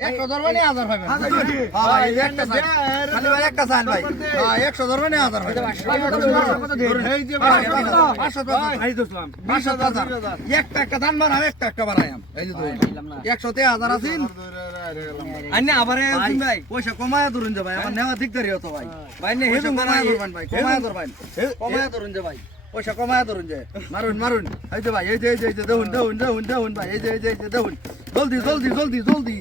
একটা হাজার আছেন আবার ভাই। পয়সা কমায় ধরুন যে ভাই আমার নেওয়া দিকদারি হতো ভাই। ভাই কমায় ধরবেন ধরুন যে ভাই। পয়সা কমায় ধরুন যে। মারুন মারুন। এই যে ভাই এই যে এই যে দেখুন দেখুন দেখুন দেখুন ভাই এই যে এই যে দেখুন। জলদি জলদি জলদি জলদি।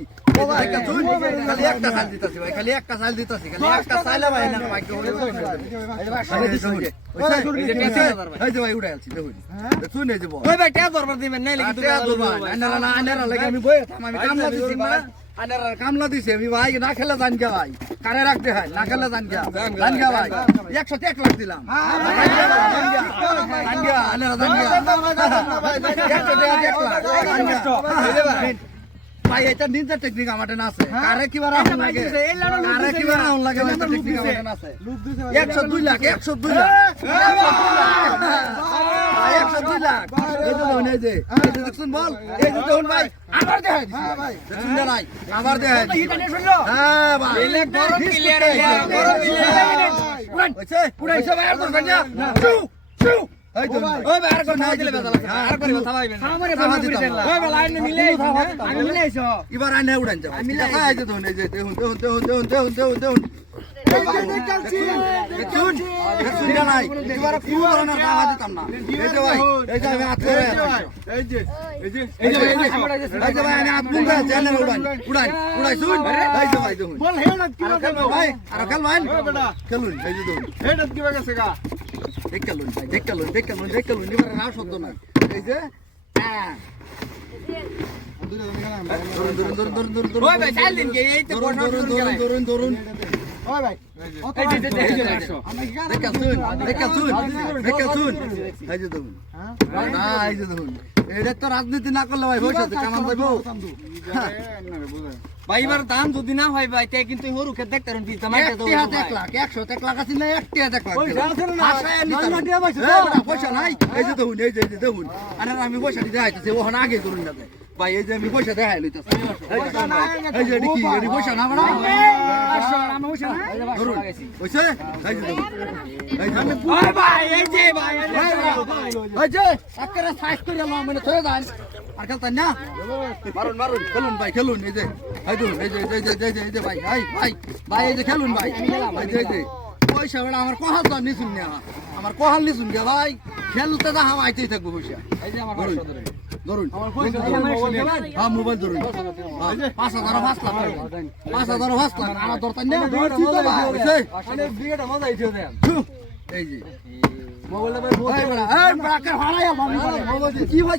খালি একটা সাইল দিতাছি ভাই খালি একটা সাইল দিতাছি খালি একটা সাইলে ভাই না এই যে ভাই উড়ে আছি দেখুন। ভাই দিবেন লাগি আনারা না আনারা লাগে আমি বই আমি কামলা দিছি না। আনারা কামলা দিছি আমি ভাই না খেলে জান গে ভাই কারে রাখতে হয় না খেলে জান গে জান গে ভাই 100 এক লাখ দিলাম জান গে আনারা জান গে 100 এক লাখ জান গে ভাই এটা নিনজা টেকনিক আমাদের না আছে কারে কিবার আহুন লাগে কারে কিবার আহুন লাগে টেকনিক আমাদের আছে 102 লাখ 102 লাখ 102 লাখ এই যে এই যে দেখছেন বল এই যে দেখুন ভাই আবার দেখা এবার আনে উড়ান দেখুন দেখুন দেখুন দেখুন দেখুন দেখুন দেখুন খেলুন দেখ খেলুন দেখ খেলুন দেখ খেলুন দেখ খেলুন এবার না শব্দ না এই যে হ্যাঁ ধরুন ধরুন ধরুন ধরুন ধরুন ধরুন ধরুন ধরুন ধরুন ধরুন ধরুন রাজনীতি না করলে ভাই ভবিষ্যতে কেমন যাইবো ভাই এবার দাম যদি না হয় ভাই তাই কিন্তু হরু খেতে দেখতে রন পিস মাইতে একটি হাতে এক লাখ একশো এক লাখ আছে না একটি হাতে এক লাখ পয়সা নাই এই যে দেখুন এই যে এই যে দেখুন আরে আমি পয়সা দিতে আইতেছি ওখান আগে করুন না ভাই এই যে আমি পয়সা দেখাই লইতেছি এই যে দেখুন ভাই, এই যে এটি কি এটি পয়সা না বড় ধরুন বুঝছে এই যে দেখুন এই যে দেখুন। ওই ভাই এই যে ভাই এই যে এই যে একেবারে সাইজ করে এলাম মানে থয়ে যান আর খেলতেন না মারুন মারুন খেলুন ভাই খেলুন এই যে এই দেখুন এই যে এই যে এই যে এই যে ভাই ভাই ভাই ভাই এই যে খেলুন ভাই এই যে এই যে পয়সা বেড়া আমার কহাল তো নিছুন না আমার কহাল নিছুন গে ভাই খেলতে যা হাম আইতেই থাকব পয়সা এই যে আমার ধরুন হ্যাঁ মোবাইল ধরুন। হ্যাঁ, পাঁচ হাজার পাঁচ লাখ পাঁচ হাজার পাঁচ লাখ আমার দরকার নেই এই যে মোবাইল কি ভাই